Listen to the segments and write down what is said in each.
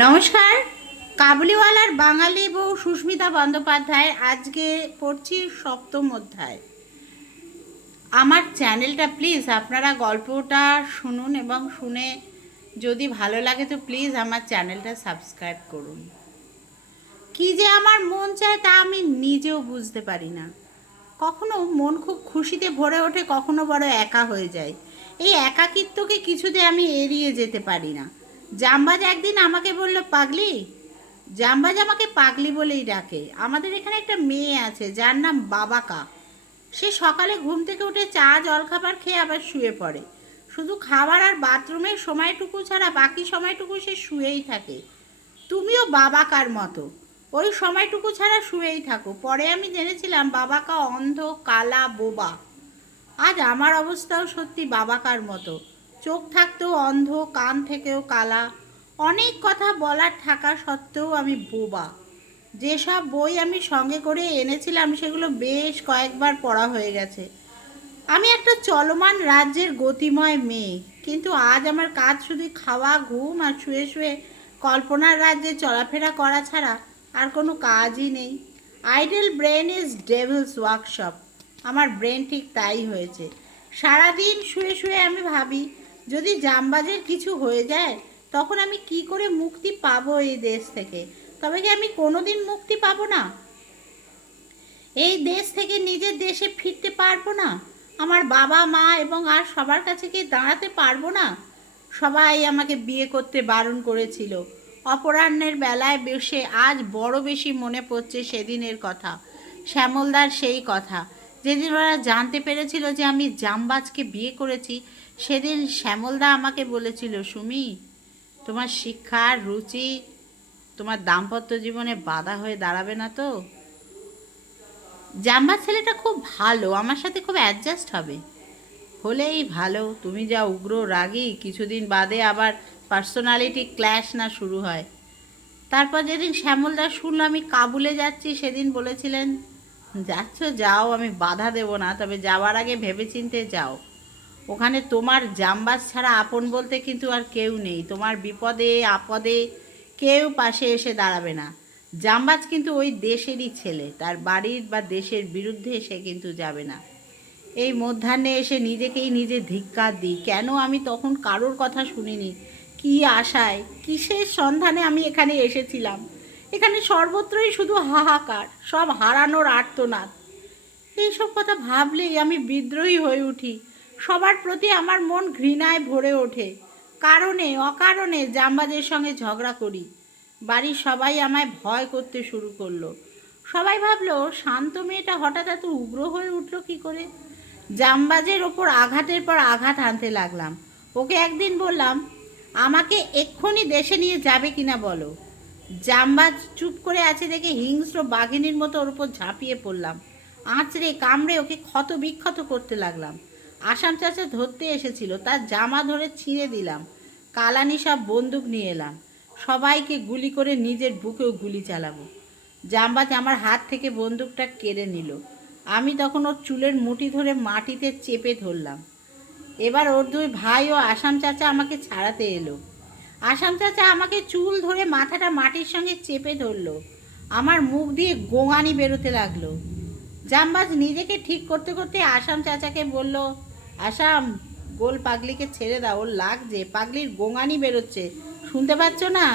নমস্কার। কাবুলিওয়ালার বাঙালি বউ সুস্মিতা বন্দ্যোপাধ্যায় আজকে পড়ছি সপ্তম অধ্যায়। আমার চ্যানেলটা প্লিজ আপনারা গল্পটা শুনুন এবং শুনে যদি ভালো লাগে তো প্লিজ আমার চ্যানেলটা সাবস্ক্রাইব করুন। কি যে আমার মন চায় তা আমি নিজেও বুঝতে পারি না। কখনো মন খুব খুশিতে ভরে ওঠে, কখনো বড় একা হয়ে যায়। এই একাকিত্বকে কিছুতে আমি এড়িয়ে যেতে পারি না। জামবাজ একদিন আমাকে বলল, পাগলি। জামবাজ আমাকে পাগলি বলেই ডাকে। আমাদের এখানে একটা মেয়ে আছে যার নাম বাবাকা। সে সকালে ঘুম থেকে উঠে চা জলখাবার খেয়ে আবার শুয়ে পড়ে। শুধু খাবার আর বাথরুমের সময়টুকু ছাড়া বাকি সময়টুকু সে শুয়েই থাকে। তুমিও বাবাকার মতো ওই সময়টুকু ছাড়া শুয়েই থাকো। পরে আমি জেনেছিলাম বাবাকা অন্ধ, কালা, বোবা। আজ আমার অবস্থাও সত্যি বাবাকার মতো। চোখ থাকতেও অন্ধ, কান থেকেও কালা। অনেক কথা বলার থাকা সত্ত্বেও আমি বোবা। যেসব বই আমি সঙ্গে করে এনেছিলাম সেগুলো বেশ কয়েকবার পড়া হয়ে গেছে। আমি একটা চলমান রাজ্যের গতিময় মেয়ে, কিন্তু আজ আমার কাজ শুধু খাওয়া, ঘুম আর শুয়ে শুয়ে কল্পনার রাজ্যে চলাফেরা করা ছাড়া আর কোনো কাজই নেই। Idol brain is Devil's workshop. আমার ব্রেন ঠিক তাই হয়েছে। সারাদিন শুয়ে শুয়ে আমি ভাবি, যদি জামবাজের কিছু হয়ে যায় তখন আমি কি করে মুক্তি পাবো এই দেশ থেকে? তবে কি আমি কোনোদিন মুক্তি পাবো না? এই দেশ থেকে নিজের দেশে ফিরতে পারবো না? আমার বাবা মা এবং আর সবার কাছে কি দাঁড়াতে পারবো না? সবাই আমাকে বিয়ে করতে বারণ করেছিল। অপরাহ্নের বেলায় বসে আজ বড় বেশি মনে পড়ছে সেদিনের কথা, শ্যামলদার সেই কথা। যেদিন ওরা জানতে পেরেছিল যে আমি জামবাজকে বিয়ে করেছি, সেদিন শ্যামলদা আমাকে বলেছিল, সুমি, তোমার শিক্ষার রুচি তোমার দাম্পত্য জীবনে বাধা হয়ে দাঁড়াবে না তো? জাম্বার ছেলেটা খুব ভালো, আমার সাথে খুব অ্যাডজাস্ট হবে। হলেই ভালো। তুমি যা উগ্র রাগী, কিছুদিন বাদে আবার পার্সোনালিটি ক্ল্যাশ না শুরু হয়। তারপর যেদিন শ্যামলদা শুনলো আমি কাবুলে যাচ্ছি, সেদিন বলেছিলেন, যাচ্ছ যাও, আমি বাধা দেব না, তবে যাওয়ার আগে ভেবেচিন্তে যাও। ওখানে তোমার জামবাজ ছাড়া আপন বলতে কিন্তু আর কেউ নেই। তোমার বিপদে আপদে কেউ পাশে এসে দাঁড়াবে না। জামবাজ কিন্তু ওই দেশেরই ছেলে, তার বাড়ির বা দেশের বিরুদ্ধে সে কিন্তু যাবে না। এই মধ্যাহ্নে এসে নিজেকেই নিজে ধিক্কার দিই, কেন আমি তখন কারোর কথা শুনিনি? কী আশায়, কিসের সন্ধানে আমি এখানে এসেছিলাম? এখানে সর্বত্রই শুধু হাহাকার, সব হারানোর আর্তনাদ। এইসব কথা ভাবলেই আমি বিদ্রোহী হয়ে উঠি। সবার প্রতি আমার মন ঘৃণায় ভরে ওঠে। কারণে অকারণে জামবাজের সঙ্গে ঝগড়া করি। বাড়ির সবাই আমায় ভয় করতে শুরু করলো। সবাই ভাবলো, শান্ত মেয়েটা হঠাৎ এত উগ্র হয়ে উঠল কী করে? জামবাজের ওপর আঘাতের পর আঘাত আনতে লাগলাম। ওকে একদিন বললাম, আমাকে এক্ষুনি দেশে নিয়ে যাবে কিনা বলো। জামবাজ চুপ করে আছে দেখে হিংস্র বাঘিনীর মতো ওর উপর ঝাঁপিয়ে পড়লাম। আঁচড়ে কামড়ে ওকে ক্ষত বিক্ষত করতে লাগলাম। আসাম চাচা ধরতে এসেছিল, তার জামা ধরে ছিঁড়ে দিলাম। কালানি সব বন্দুক নিয়ে এলাম। সবাইকে গুলি করে নিজের বুকেও গুলি চালাবো। জামবাজ আমার হাত থেকে বন্দুকটা কেড়ে নিল। আমি তখন ওর চুলের মুঠি ধরে মাটিতে চেপে ধরলাম। এবার ওর দুই ভাই ও আসাম চাচা আমাকে ছাড়াতে এলো। আসাম চাচা আমাকে চুল ধরে মাথাটা মাটির সঙ্গে চেপে ধরলো। আমার মুখ দিয়ে গোঙানি বেরোতে লাগলো। জামবাজ নিজেকে ঠিক করতে করতে আসাম চাচাকে বলল, আসাম, গোল পাগলিকে ছেড়ে দাও, ওর লাগছে, পাগলির গোঙানি বেরোচ্ছে, শুনতে পাচ্ছ না?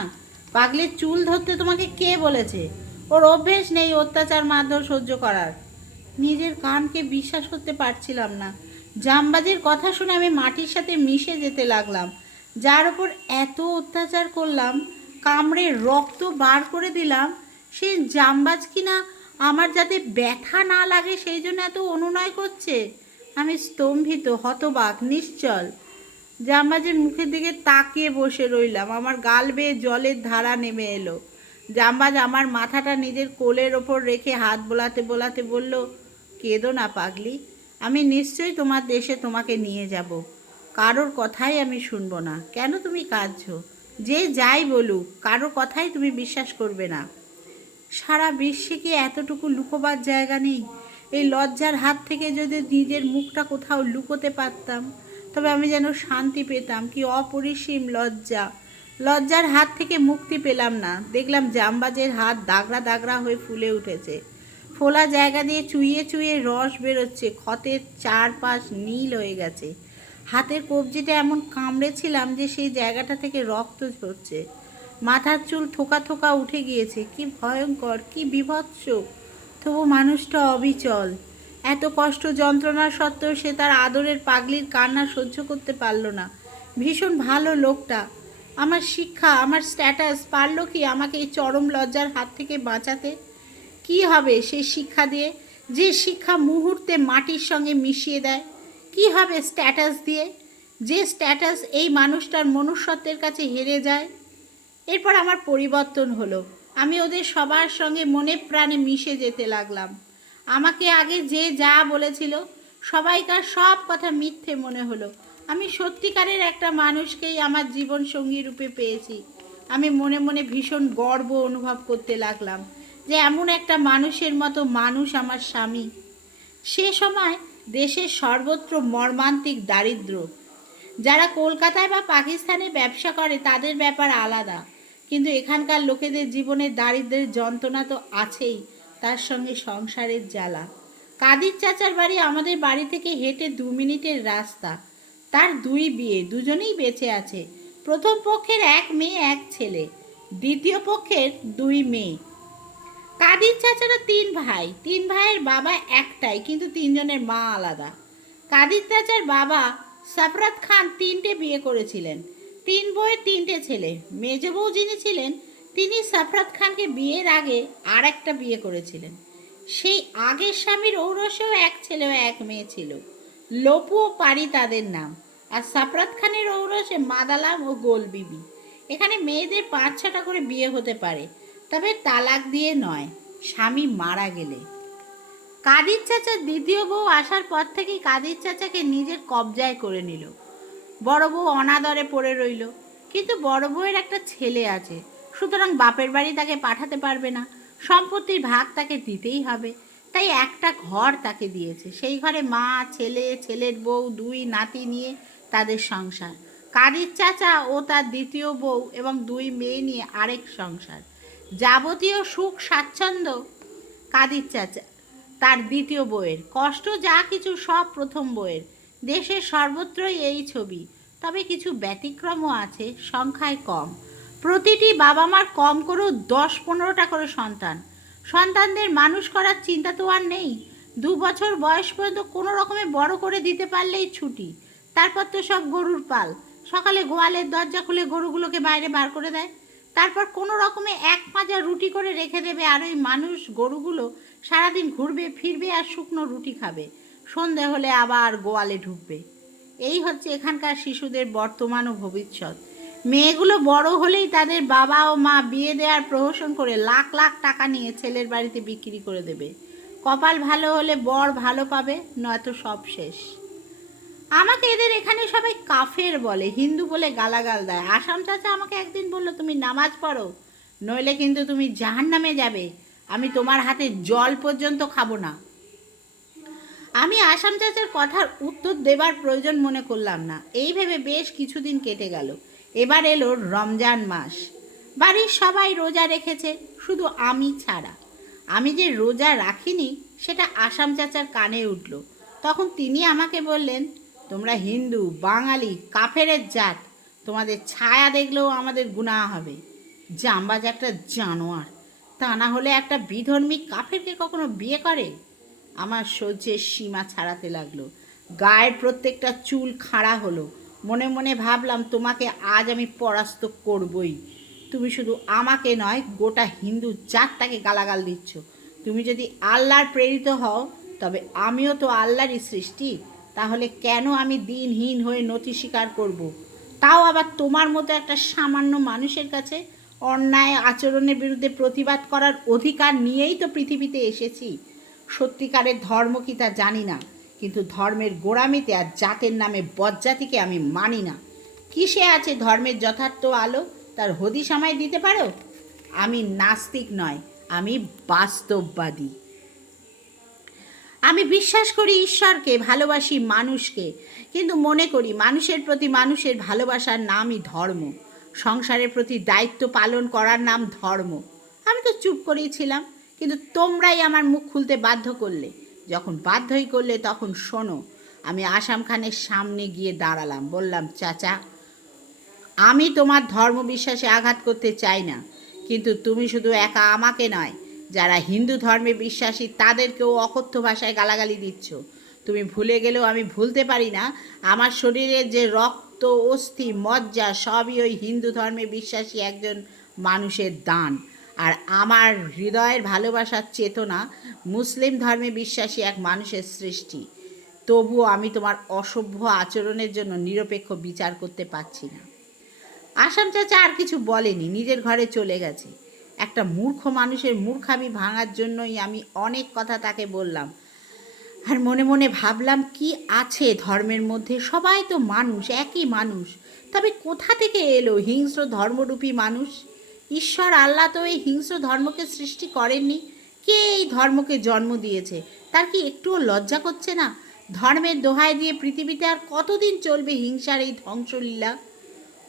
পাগলির চুল ধরতে তোমাকে কে বলেছে? ওর অভ্যেস নেই অত্যাচার মারধর সহ্য করার। নিজের কানকে বিশ্বাস করতে পারছিলাম না। জামবাজের কথা শুনে আমি মাটির সাথে মিশে যেতে লাগলাম। যার ওপর এত অত্যাচার করলাম, কামড়ে রক্ত বার করে দিলাম, সে জামবাজ কিনা আমার যাতে ব্যথা না লাগে সেই জন্য এত অনুনয় করছে। আমি স্তম্ভিত, হতবাক, নিশ্চল। জামবাজের মুখের দিকে তাকিয়ে বসে রইলাম। আমার গাল বেয়ে জলের ধারা নেমে এলো। জামবাজ আমার মাথাটা নিজের কোলের ওপর রেখে হাত বোলাতে বোলাতে বলল, কেঁদো না পাগলি, আমি নিশ্চয়ই তোমার দেশে তোমাকে নিয়ে যাব। কারোর কথাই আমি শুনবো না। কেন তুমি কাঁদছো? যে যাই বলুক, কারোর কথাই তুমি বিশ্বাস করবে না। সারা বিশ্বে কি এতটুকু লুকোবার জায়গা নেই? এই লজ্জার হাত থেকে যদি নিজের মুখটা কোথাও লুকোতে পারতাম, তবে আমি যেন শান্তি পেতাম। কি অপরিসীম লজ্জা! লজ্জার হাত থেকে মুক্তি পেলাম না। দেখলাম জামবাজের হাত দাগড়া দাগড়া হয়ে ফুলে উঠেছে, ফোলা জায়গা দিয়ে চুইয়ে চুইয়ে রস বেরোচ্ছে, ক্ষতের চারপাশ নীল হয়ে গেছে। হাতের কবজিতে এমন কামড়েছিলাম যে সেই জায়গাটা থেকে রক্ত ঝরছে। মাথার চুল থোকা থোকা উঠে গিয়েছে। কি ভয়ঙ্কর, কি বীভৎস! তবু মানুষটা অবিচল। এত কষ্ট যন্ত্রণা সত্ত্বেও সে তার আদরের পাগলির কান্না সহ্য করতে পারল না। ভীষণ ভালো লোকটা। আমার শিক্ষা, আমার স্ট্যাটাস পারল কি আমাকে এই চরম লজ্জার হাত থেকে বাঁচাতে? কি হবে সেই শিক্ষা দিয়ে, যে শিক্ষা মুহূর্তে মাটির সঙ্গে মিশিয়ে দেয়? কি হবে স্ট্যাটাস দিয়ে, যে স্ট্যাটাস এই মানুষটার মনুষ্যত্বের কাছে হেরে যায়? এরপর আমার পরিবর্তন হলো। আমি ওদের সবার সঙ্গে মনে প্রাণে মিশে যেতে লাগলাম। আমাকে আগে যে যা বলেছিল সবাইকার সব কথা মিথ্যে মনে হলো। আমি সত্যিকারের একটা মানুষকেই আমার জীবন সঙ্গী রূপে পেয়েছি। আমি মনে মনে ভীষণ গর্ব অনুভব করতে লাগলাম যে এমন একটা মানুষের মতো মানুষ আমার স্বামী। সে সময় দেশের সর্বত্র মর্মান্তিক দারিদ্র্য। যারা কলকাতায় বা পাকিস্তানে ব্যবসা করে তাদের ব্যাপার আলাদা, কিন্তু এখানকার লোকেদের জীবনের দারিদ্র্যের যন্ত্রণা তো আছেই, তার সঙ্গে সংসারের জ্বালা। কাদির চাচার বাড়ি আমাদের বাড়ি থেকে হেঁটে 2 মিনিটের রাস্তা। তার 2 বিয়ে, দুজনেই বেঁচে আছে। প্রথম পক্ষের 1 মেয়ে 1 ছেলে, দ্বিতীয় পক্ষের 2 মেয়ে। কাদির চাচারা 3 ভাই, 3 ভাইয়ের বাবা একটাই, কিন্তু 3 জনের মা আলাদা। কাদির চাচার বাবা সফরত খান 3টে বিয়ে করেছিলেন, 3 বউয়ের 3টে ছেলে। মেজ বউ যিনি ছিলেন তিনি সফরত খানকে বিয়ের আগে আর একটা বিয়ে করেছিলেন। সেই আগের স্বামীর ঔরসেও 1 ছেলে ও 1 মেয়ে ছিল। লপু ও পারি তাদের নাম। আর সফরত খানের ঔরসে মাদালাম ও গোল বিবি। এখানে মেয়েদের 5-6টা করে বিয়ে হতে পারে, তবে তালাক দিয়ে নয়, স্বামী মারা গেলে। কাদির চাচার দ্বিতীয় বউ আসার পর থেকেই কাদির চাচাকে নিজের কবজায় করে নিল। বড় বউ অনাদরে পড়ে রইল, কিন্তু বড় বউয়ের একটা ছেলে আছে, সুতরাং বাপের বাড়ি তাকে পাঠাতে পারবে না, সম্পত্তির ভাগ তাকে দিতেই হবে। তাই একটা ঘর তাকে দিয়েছে। সেই ঘরে মা, ছেলে, ছেলের বউ, 2 নাতি নিয়ে তাদের সংসার। কাদির চাচা ও তার দ্বিতীয় বউ এবং 2 মেয়ে নিয়ে আরেক সংসার। যাবতীয় সুখ স্বাচ্ছন্দ্য কাদির চাচা, তার দ্বিতীয় বউয়ের। কষ্ট যা কিছু সব প্রথম বউয়ের। দেশের সর্বত্রই এই ছবি, তবে কিছু ব্যতিক্রমও আছে, সংখ্যায় কম। প্রতিটি বাবা মার কম করেও 10-15টা করে সন্তান। সন্তানদের মানুষ করার চিন্তা তো আর নেই। 2 বছর বয়স পর্যন্ত কোনো রকমে বড় করে দিতে পারলেই ছুটি। তারপর তো সব গরুর পাল। সকালে গোয়ালের দরজা খুলে গরুগুলোকে বাইরে বার করে দেয়। তারপর কোনো রকমে 1 মাজা রুটি করে রেখে দেবে, আর ওই মানুষ গরুগুলো সারাদিন ঘুরবে ফিরবে আর শুকনো রুটি খাবে। সন্ধে হলে আবার গোয়ালে ঢুকবে। এই হচ্ছে এখানকার শিশুদের বর্তমান ও ভবিষ্যৎ। মেয়েগুলো বড় হলেই তাদের বাবা ও মা বিয়ে দেওয়ার প্রহসন করে লাখ লাখ টাকা নিয়ে ছেলের বাড়িতে বিক্রি করে দেবে। কপাল ভালো হলে বর ভালো পাবে, নয়তো সব শেষ। আমাকে এদের এখানে সবাই কাফের বলে, হিন্দু বলে গালাগাল দেয়। আসাম চাচা আমাকে একদিন বলল, তুমি নামাজ পড়ো, নইলে কিন্তু তুমি জাহান্নামে যাবে। আমি তোমার হাতে জল পর্যন্ত খাবো না। আমি আসাম চাচার কথার উত্তর দেবার প্রয়োজন মনে করলাম না। এই ভেবে বেশ কিছুদিন কেটে গেল। এবার এলো রমজান মাস। বাড়ির সবাই রোজা রেখেছে, শুধু আমি ছাড়া। আমি যে রোজা রাখিনি সেটা আসাম চাচার কানে উঠল। তখন তিনি আমাকে বললেন, তোমরা হিন্দু, বাঙালি, কাফেরের জাত, তোমাদের ছায়া দেখলেও আমাদের গুনাহ হবে। জামবাজ একটা জানোয়ার, তা না হলে একটা বিধর্মী কাফেরকে কখনো বিয়ে করে? আমার সহ্যের সীমা ছাড়াতে লাগলো। গায়ের প্রত্যেকটা চুল খাড়া হলো। মনে মনে ভাবলাম, তোমাকে আজ আমি পরাস্ত করবই। তুমি শুধু আমাকে নয়, গোটা হিন্দু জাতটাকে গালাগাল দিচ্ছ। তুমি যদি আল্লাহর প্রেরিত হও, তবে আমিও তো আল্লাহরই সৃষ্টি। তাহলে কেন আমি দিনহীন হয়ে নতি স্বীকার করব? তাও আবার তোমার মতো একটা সামান্য মানুষের কাছে। অন্যায় আচরণের বিরুদ্ধে প্রতিবাদ করার অধিকার নিয়েই তো পৃথিবীতে এসেছি। সত্যিকারের ধর্ম কি তা জানি না, কিন্তু ধর্মের গোড়ামিতে আর জাতের নামে বজ্জাতিকে আমি মানি না। কিসে আছে ধর্মের যথার্থ আলো, তার হদিশ আমায় দিতে পারো? আমি নাস্তিক নয়, আমি বাস্তববাদী। আমি বিশ্বাস করি ঈশ্বরকে, ভালোবাসি মানুষকে, কিন্তু মনে করি মানুষের প্রতি মানুষের ভালোবাসার নামই ধর্ম। সংসারের প্রতি দায়িত্ব পালন করার নাম ধর্ম। আমি তো চুপ করেই ছিলাম, কিন্তু তোমরাই আমার মুখ খুলতে বাধ্য করলে। যখন বাধ্যই করলে তখন শোনো। আমি আসাম খানের সামনে গিয়ে দাঁড়ালাম, বললাম, চাচা, আমি তোমার ধর্মবিশ্বাসে আঘাত করতে চাই না, কিন্তু তুমি শুধু একা আমাকে নয়, যারা হিন্দু ধর্মে বিশ্বাসী তাদেরকেও অকথ্য ভাষায় গালাগালি দিচ্ছ। তুমি ভুলে গেলেও আমি ভুলতে পারি না, আমার শরীরের যে রক্ত, অস্থি, মজ্জা সবই ওই হিন্দু ধর্মে বিশ্বাসী একজন মানুষের দান। আর আমার হৃদয়ের ভালোবাসার চেতনা মুসলিম ধর্মে বিশ্বাসী এক মানুষের সৃষ্টি। তবুও আমি তোমার অসভ্য আচরণের জন্য নিরপেক্ষ বিচার করতে পারছি না। আসাম চাচা আর কিছু বলেনি, নিজের ঘরে চলে গেছে। একটা মূর্খ মানুষের মূর্খামি ভাঙার জন্যই আমি অনেক কথা তাকে বললাম। আর মনে মনে ভাবলাম, কি আছে ধর্মের মধ্যে? সবাই তো মানুষ, একই মানুষ। তবে কোথা থেকে এলো হিংস্র ধর্মরূপী মানুষ? ঈশ্বর আল্লাহ তো এই হিংস্র ধর্মকে সৃষ্টি করেননি। কে এই ধর্মকে জন্ম দিয়েছে? তার কি একটুও লজ্জা করছে না? ধর্মের দোহাই দিয়ে পৃথিবীতে আর কতদিন চলবে হিংসার এই ধ্বংসলীলা?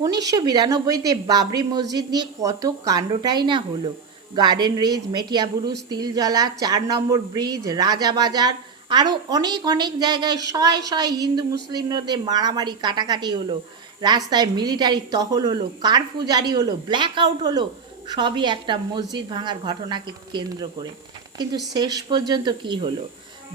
1992-তে বাবরি মসজিদ নিয়ে কত কাণ্ডটাই না হলো। গার্ডেন রিজ, মেটিয়াবুরু, স্টিলজলা, 4 নম্বর ব্রিজ, রাজাবাজার, আরও অনেক অনেক জায়গায় শয়ে শয়ে হিন্দু মুসলিমদের মারামারি কাটাকাটি হলো। রাস্তায় মিলিটারি টহল হলো, কারফিউ জারি হলো, ব্ল্যাক আউট হলো, সবই একটা মসজিদ ভাঙার ঘটনাকে কেন্দ্র করে। কিন্তু শেষ পর্যন্ত কি হলো?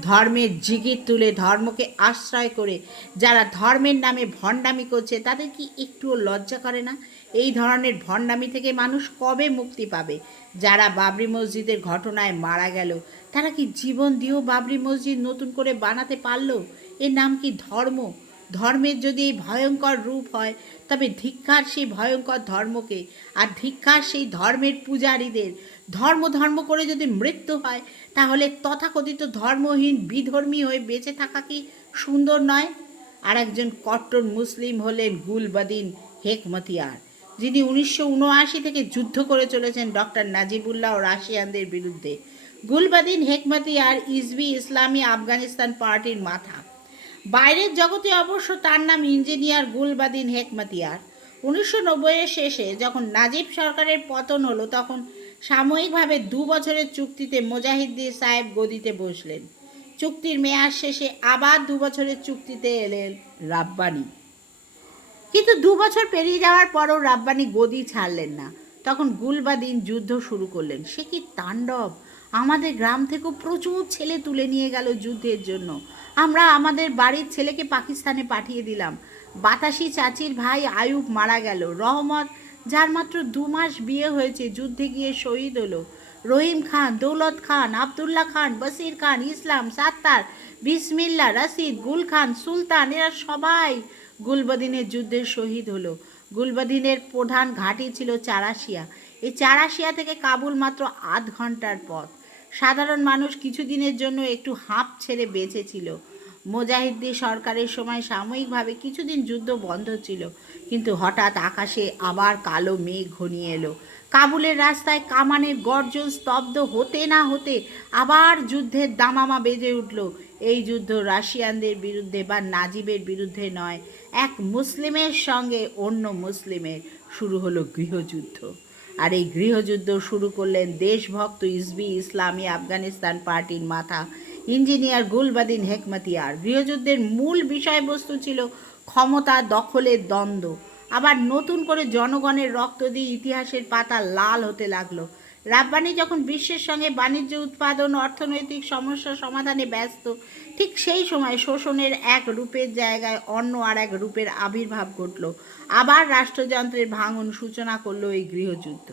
ধর্মের জিগির তুলে ধর্মকে আশ্রয় করে যারা ধর্মের নামে ভণ্ডামি করছে তাদের কি একটুও লজ্জা করে না? এই ধরনের ভণ্ডামি থেকে মানুষ কবে মুক্তি পাবে? যারা বাবরি মসজিদের ঘটনায় মারা গেল, তারা কি জীবন দিয়েও বাবরি মসজিদ নতুন করে বানাতে পারলো? এর নাম কি ধর্ম? ধর্মের যদি এই ভয়ঙ্কর রূপ হয়, তবে ধিক্কার সেই ভয়ঙ্কর ধর্মকে, আর ধিক্কার সেই ধর্মের পূজারীদের। ধর্ম ধর্ম করে যদি মৃত্যু হয়, তাহলে তথাকথিত ধর্মহীন বিধর্মী হয়ে বেঁচে থাকা কি সুন্দর নয়? আর একজন কট্টর মুসলিম হলেন গুলবাদিন হেকমতিয়ার, যিনি 1979 থেকে যুদ্ধ করে চলেছেন ডক্টর নাজিবুল্লাহ ও রাশিয়ানদের বিরুদ্ধে। গুলবাদিন হেকমতিয়ার হিজবি ইসলামী আফগানিস্তান পার্টির মাথা। বাইরের জগতে অবশ্য তার নাম ইঞ্জিনিয়ার গুলবাদিন হেকমতিয়ার। 1990-এর শেষে যখন নাজিব সরকারের পতন হলো, তখন সাময়িকভাবে 2 বছরের চুক্তিতে মুজাহিদ্দিন সাহেব গদিতে বসলেন। চুক্তির মেয়াদ শেষে আবার 2 বছরের চুক্তিতে এলেন রাব্বানি। কিন্তু 2 বছর পেরিয়ে যাওয়ার পরও রাব্বানি গদি ছাড়লেন না। তখন গুলবাদিন যুদ্ধ শুরু করলেন। সে কি তাণ্ডব! আমাদের গ্রাম থেকেও প্রচুর ছেলে তুলে নিয়ে গেল যুদ্ধের জন্য। আমরা আমাদের বাড়ির ছেলেকে পাকিস্তানে পাঠিয়ে দিলাম। বাতাসি চাচির ভাই আয়ুব মারা গেল। রহমত, যার মাত্র 2 মাস বিয়ে হয়েছে, যুদ্ধে গিয়ে শহীদ হলো। রহিম খান, দৌলত খান, আবদুল্লাহ খান, বসির খান, ইসলাম, সাত্তার, বিসমিল্লা, রশিদ, গুল খান, সুলতান, এরা সবাই গুলবাদিনের যুদ্ধে শহীদ হলো। গুলবাদিনের প্রধান ঘাঁটি ছিল চারাশিয়া। এই চারাশিয়া থেকে কাবুল মাত্র 8 ঘন্টার পথ। সাধারণ মানুষ কিছুদিনের জন্য একটু হাঁপ ছেড়ে বেঁচেছিল। মুজাহিদ্দিন সরকারের সময় সাময়িকভাবে কিছুদিন যুদ্ধ বন্ধ ছিল, কিন্তু হঠাৎ আকাশে আবার কালো মেঘ ঘনিয়ে এলো। কাবুলের রাস্তায় কামানের গর্জন স্তব্ধ হতে না হতে আবার যুদ্ধের দামামা বেজে উঠল। এই যুদ্ধ রাশিয়ানদের বিরুদ্ধে বা নাজিবের বিরুদ্ধে নয়, এক মুসলিমের সঙ্গে অন্য মুসলিমের। শুরু হলো গৃহযুদ্ধ। আর এই গৃহযুদ্ধ শুরু করলেন দেশভক্ত হিজবি ইসলামী আফগানিস্তান পার্টির মাথা ইঞ্জিনিয়ার গুলবাদিন হেকমতিয়ার। গৃহযুদ্ধের মূল বিষয়বস্তু ছিল ক্ষমতা দখলের দ্বন্দ্ব। আবার নতুন করে জনগণের রক্ত দিয়ে ইতিহাসের পাতা লাল হতে লাগলো। রাব্বানি যখন বিশ্বের সঙ্গে বাণিজ্য, উৎপাদন, অর্থনৈতিক সমস্যা সমাধানে ব্যস্ত, ঠিক সেই সময় শোষণের এক রূপের জায়গায় অন্য আর এক রূপের আবির্ভাব ঘটল। আবার রাষ্ট্রযন্ত্রের ভাঙন সূচনা করলো এই গৃহযুদ্ধ।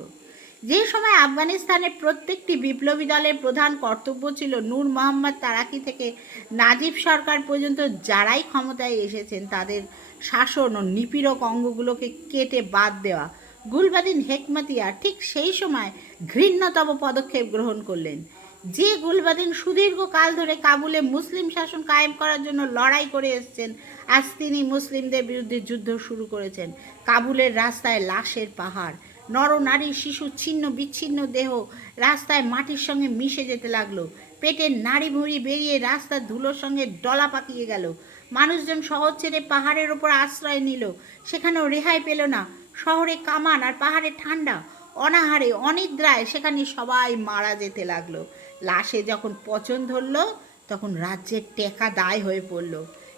যে সময় আফগানিস্তানের প্রত্যেকটি বিপ্লবী দলের প্রধান কর্তব্য ছিল নূর মোহাম্মদ তারাকি থেকে নাজিব সরকার পর্যন্ত যারাই ক্ষমতায় এসেছেন তাদের শাসন ও নিপীড়ক অঙ্গগুলোকে কেটে বাদ দেওয়া, গুলবাদিন হেকমতিয়ার ঠিক সেই সময় ঘৃণ্যতম পদক্ষেপ গ্রহণ করলেন। যে গুলবাদিন সুদীর্ঘ কাল ধরে কাবুলে মুসলিম শাসন কায়েম করার জন্য লড়াই করে এসেছেন, আজ তিনি মুসলিমদের বিরুদ্ধে যুদ্ধ শুরু করেছেন। কাবুলের রাস্তায় লাশের পাহাড়, নরনারী, শিশু, ছিন্ন বিচ্ছিন্ন দেহ রাস্তায় মাটির সঙ্গে মিশে যেতে লাগলো। পেটের নাড়ি ভুঁড়ি বেরিয়ে রাস্তার ধুলোর সঙ্গে ডলা পাকিয়ে গেল। মানুষজন শহর ছেড়ে পাহাড়ের ওপর আশ্রয় নিল, সেখানেও রেহাই পেল না। শহরে কামান আর পাহাড়ে ঠান্ডা, অনাহারে অনিদ্রায় সেখানে সবাই মারা যেতে লাগলো। লাশে যখন পচন ধরলো তখন রাজ্যের টেকা দায় হয়ে পড়ল।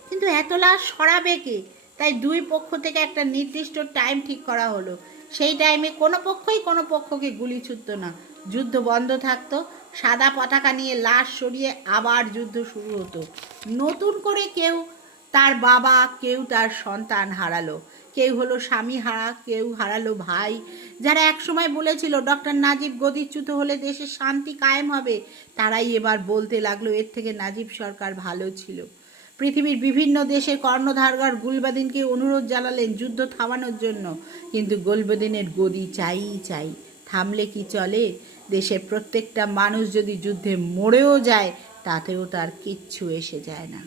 কিন্তু এত লাশ সরাবে কে? তাই দুই পক্ষ থেকে একটা নির্দিষ্ট টাইম ঠিক করা হলো। সেই টাইমে কোনো পক্ষই কোনো পক্ষকে গুলি ছুটত না, যুদ্ধ বন্ধ থাকতো, সাদা পতাকা নিয়ে লাশ সরিয়ে আবার যুদ্ধ শুরু হতো। নতুন করে কেউ তার বাবা, কেউ তার সন্তান হারালো, কেউ হলো স্বামী হারা, কেউ হারালো ভাই। যারা একসময় বলেছিল ডক্টর নাজিব গদিচ্যুত হলে দেশে শান্তি কায়েম হবে, তারাই এবার বলতে লাগলো এর থেকে নাজিব সরকার ভালো ছিল। পৃথিবীর বিভিন্ন দেশের কর্ণধারগড় গুলবাদিনকে অনুরোধ জানালেন যুদ্ধ থামানোর জন্য, কিন্তু গুলবাদিনের গদি চাই। থামলে কি চলে? দেশের প্রত্যেকটা মানুষ যদি যুদ্ধে মরেও যায় তাতেও তার কিচ্ছু এসে যায় না।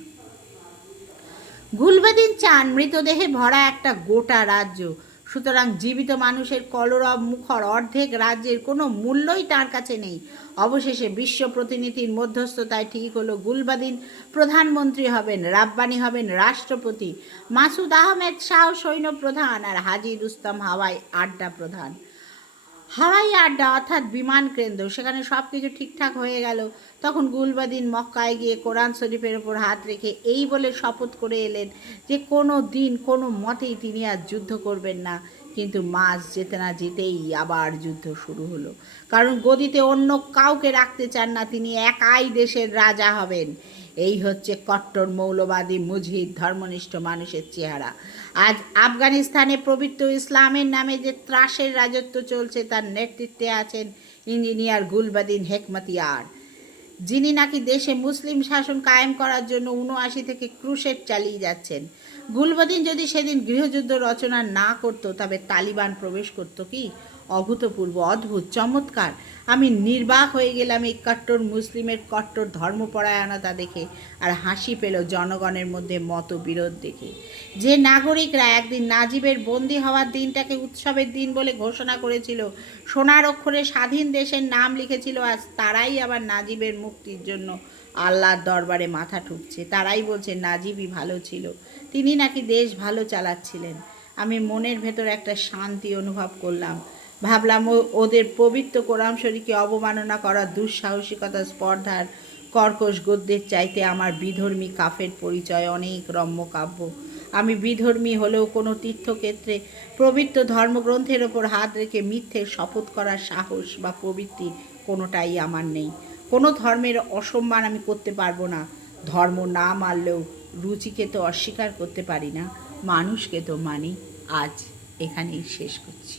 গুলবাদিন চান মৃতদেহে ভরা একটা গোটা রাজ্য, সুতরাং জীবিত মানুষের কলরব মুখর অর্ধেক রাজ্যের কোনো মূল্যই তার কাছে নেই। অবশেষে বিশ্ব প্রতিনিধির মধ্যস্থতায় ঠিক হলো গুলবাদিন প্রধানমন্ত্রী হবেন, রাব্বানি হবেন রাষ্ট্রপতি, মাসুদ আহমেদ শাহ সৈন্য প্রধান আর হাজি রুস্তম হাওয়াই আড্ডা প্রধান। হাওয়াই আড্ডা অর্থাৎ বিমান কেন্দ্র, সেখানে সব কিছু ঠিকঠাক হয়ে গেল। তখন গুলবাদিন মক্কায় গিয়ে কোরআন শরীফের ওপর হাত রেখে এই বলে শপথ করে এলেন যে কোনো দিন কোনো মতেই তিনি আর যুদ্ধ করবেন না। কিন্তু মাস যেতে না যেতেই আবার যুদ্ধ শুরু হলো, কারণ গদিতে অন্য কাউকে রাখতে চান না, তিনি একাই দেশের রাজা হবেন। এই হচ্ছে কট্টর মৌলবাদী মুজহিদ ধর্মনিষ্ঠ মানুষের চেহারা। আজ আফগানিস্তানে পবিত্র ইসলামের নামে যে ত্রাসের রাজত্ব চলছে তার নেতৃত্বে আছেন ইঞ্জিনিয়ার গুলবাদিন হেকমতিয়ার, যিনি নাকি দেশে মুসলিম শাসন কায়েম করার জন্য ৭৯ থেকে ক্রুসেড চালিয়ে যাচ্ছেন। গুলবাদিন যদি সেদিন গৃহযুদ্ধ রচনা না করত তবে তালিবান প্রবেশ করত কি? অভূতপূর্ব, অদ্ভুত, চমৎকার। আমি নির্বাক হয়ে গেলাম এই কট্টর মুসলিমের কট্টর ধর্মপরায়ণতা দেখে, আর হাসি পেল জনগণের মধ্যে মতবিরোধ দেখে। যে নাগরিকরা একদিন নাজিবের বন্দী হওয়ার দিনটাকে উৎসবের দিন বলে ঘোষণা করেছিল, সোনার অক্ষরে স্বাধীন দেশের নাম লিখেছিল, আজ তারাই আবার নাজিবের মুক্তির জন্য আল্লাহর দরবারে মাথা ঠুকছে। তারাই বলছে নাজিবই ভালো ছিল, তিনি নাকি দেশ ভালো চালাচ্ছিলেন। আমি মনের ভেতর একটা শান্তি অনুভব করলাম। ভাবলাম ওদের পবিত্র কোরআন শরীফকে অবমাননা করার দুঃসাহসিকতা স্পর্ধার কর্কশ গদ্যের চাইতে আমার বিধর্মী কাফের পরিচয় অনেক রম্যকাব্য। আমি বিধর্মী হলেও কোনো তীর্থক্ষেত্রে পবিত্র ধর্মগ্রন্থের ওপর হাত রেখে মিথ্যে শপথ করার সাহস বা প্রবৃত্তি কোনোটাই আমার নেই। কোনো ধর্মের অসম্মান আমি করতে পারবো না। ধর্ম না মানলেও রুচিকে তো অস্বীকার করতে পারি না, মানুষকে তো মানি। আজ এখানেই শেষ করছি।